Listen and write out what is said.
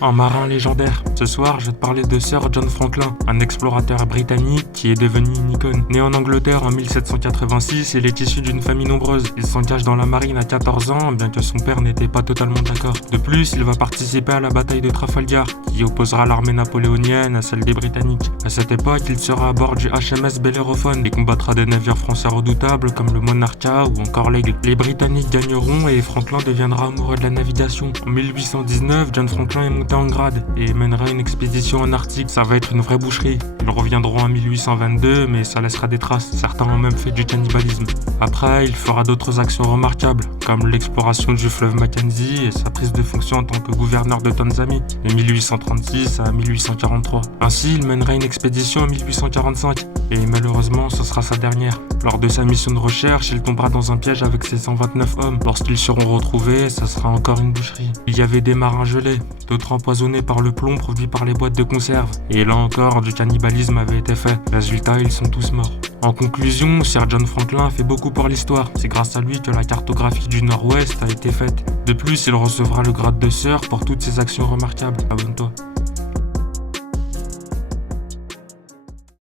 Un marin légendaire. Ce soir, je vais te parler de Sir John Franklin, un explorateur britannique qui est devenu une icône. Né en Angleterre en 1786, il est issu d'une famille nombreuse. Il s'engage dans la marine à 14 ans, bien que son père n'était pas totalement d'accord. De plus, il va participer à la bataille de Trafalgar, qui opposera l'armée napoléonienne à celle des Britanniques. À cette époque, il sera à bord du HMS Bellérophon et combattra des navires français redoutables comme le Monarca ou encore l'Aigle. Les Britanniques gagneront et Franklin deviendra amoureux de la navigation. En 1819, John Franklin est monté en grade et mènera une expédition en Arctique. Ça va être une vraie boucherie. Ils reviendront en 1822, mais ça laissera des traces. Certains ont même fait du cannibalisme. Après, il fera d'autres actions remarquables, comme l'exploration du fleuve Mackenzie et sa prise de fonction en tant que gouverneur de Tanzanie de 1836 à 1843. Ainsi, il mènera une expédition en 1845 et malheureusement, ce sera sa dernière. Lors de sa mission de recherche, il tombera dans un piège avec ses 129 hommes. Lorsqu'ils seront retrouvés, ça sera encore une boucherie. Il y avait des marins gelés, d'autres empoisonnés par le plomb produit par les boîtes de conserve. Et là encore, du cannibalisme avait été fait. Résultat, ils sont tous morts. En conclusion, Sir John Franklin a fait beaucoup pour l'histoire. C'est grâce à lui que la cartographie du Nord-Ouest a été faite. De plus, il recevra le grade de Sir pour toutes ses actions remarquables. Abonne-toi.